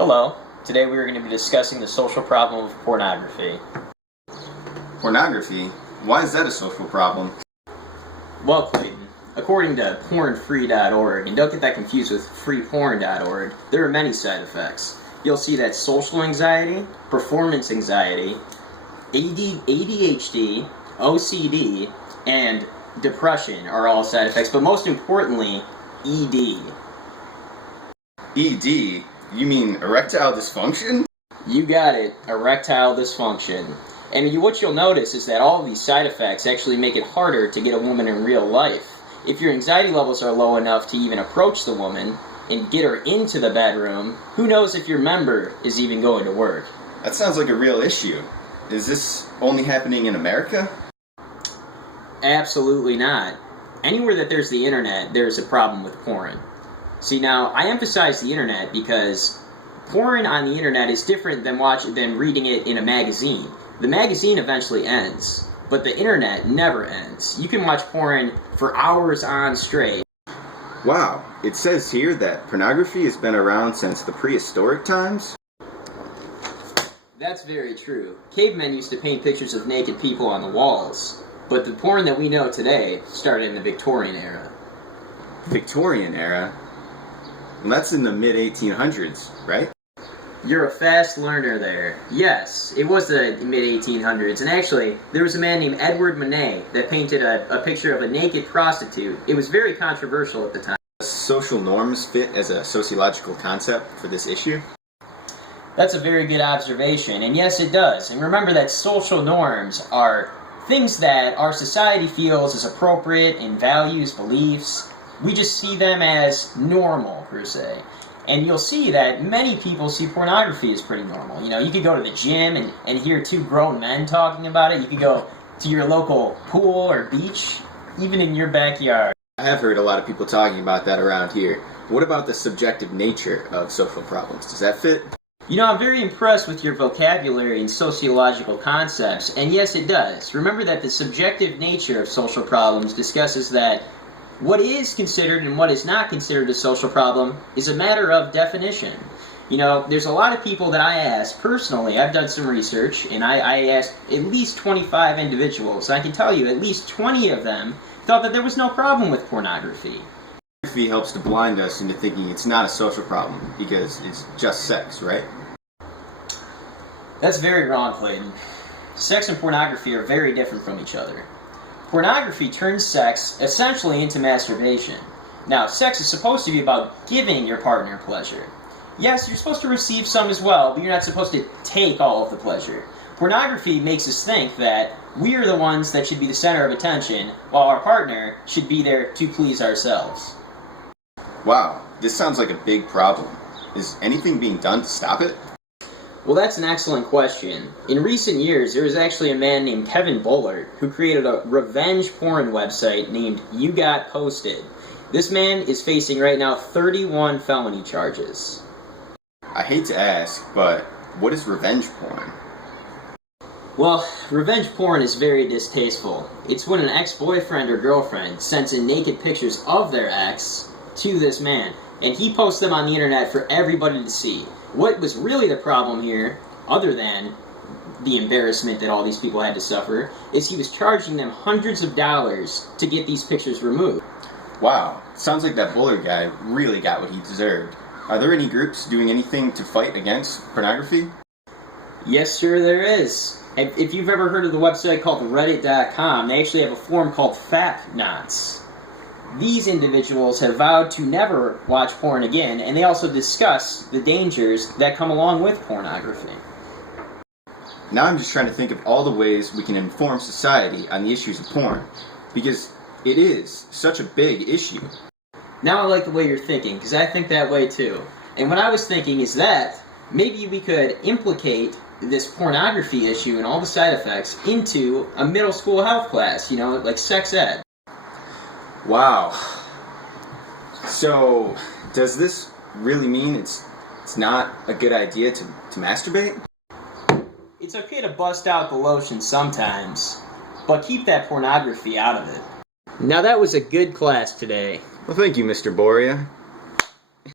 Hello. Today we are going to be discussing the social problem of pornography. Pornography? Why is that a social problem? Well, Clayton, according to pornfree.org, and don't get that confused with freeporn.org, there are many side effects. You'll see that social anxiety, performance anxiety, ADHD, OCD, and depression are all side effects, but most importantly, ED. ED? You mean erectile dysfunction? You got it, erectile dysfunction. And what you'll notice is that all of these side effects actually make it harder to get a woman in real life. If your anxiety levels are low enough to even approach the woman and get her into the bedroom, who knows if your member is even going to work? That sounds like a real issue. Is this only happening in America? Absolutely not. Anywhere that there's the internet, there's a problem with porn. See, now, I emphasize the internet because porn on the internet is different than reading it in a magazine. The magazine eventually ends, but the internet never ends. You can watch porn for hours on straight. Wow, it says here that pornography has been around since the prehistoric times? That's very true. Cavemen used to paint pictures of naked people on the walls, but the porn that we know today started in the Victorian era. Victorian era? Well, that's in the mid-1800s, right? You're a fast learner there. Yes, it was the mid-1800s, and actually, there was a man named Edward Manet that painted a picture of a naked prostitute. It was very controversial at the time. Does social norms fit as a sociological concept for this issue? That's a very good observation, and yes, it does. And remember that social norms are things that our society feels is appropriate in values, beliefs. We just see them as normal, per se. And you'll see that many people see pornography as pretty normal. You know, you could go to the gym and hear two grown men talking about it. You could go to your local pool or beach, even in your backyard. I have heard a lot of people talking about that around here. What about the subjective nature of social problems? Does that fit? You know, I'm very impressed with your vocabulary and sociological concepts, and yes, it does. Remember that the subjective nature of social problems discusses that what is considered and what is not considered a social problem is a matter of definition. You know, there's a lot of people that I asked personally. I've done some research, and I asked at least 25 individuals. I can tell you at least 20 of them thought that there was no problem with pornography. Pornography helps to blind us into thinking it's not a social problem because it's just sex, right? That's very wrong, Clayton. Sex and pornography are very different from each other. Pornography turns sex essentially into masturbation. Now, sex is supposed to be about giving your partner pleasure. Yes, you're supposed to receive some as well, but you're not supposed to take all of the pleasure. Pornography makes us think that we are the ones that should be the center of attention, while our partner should be there to please ourselves. Wow, this sounds like a big problem. Is anything being done to stop it? Well, that's an excellent question. In recent years, there was actually a man named Kevin Bullard who created a revenge porn website named You Got Posted. This man is facing right now 31 felony charges. I hate to ask, but what is revenge porn? Well, revenge porn is very distasteful. It's when an ex-boyfriend or girlfriend sends in naked pictures of their ex to this man, and he posts them on the internet for everybody to see. What was really the problem here, other than the embarrassment that all these people had to suffer, is he was charging them hundreds of dollars to get these pictures removed. Wow, sounds like that Bullard guy really got what he deserved. Are there any groups doing anything to fight against pornography? Yes, sure there is. If you've ever heard of the website called Reddit.com, they actually have a forum called FAPNOTS. These individuals have vowed to never watch porn again, and they also discuss the dangers that come along with pornography. Now I'm just trying to think of all the ways we can inform society on the issues of porn, because it is such a big issue. Now I like the way you're thinking, because I think that way too. And what I was thinking is that maybe we could implicate this pornography issue and all the side effects into a middle school health class, you know, like sex ed. Wow. So, does this really mean it's not a good idea to masturbate? It's okay to bust out the lotion sometimes, but keep that pornography out of it. Now that was a good class today. Well, thank you, Mr. Boria.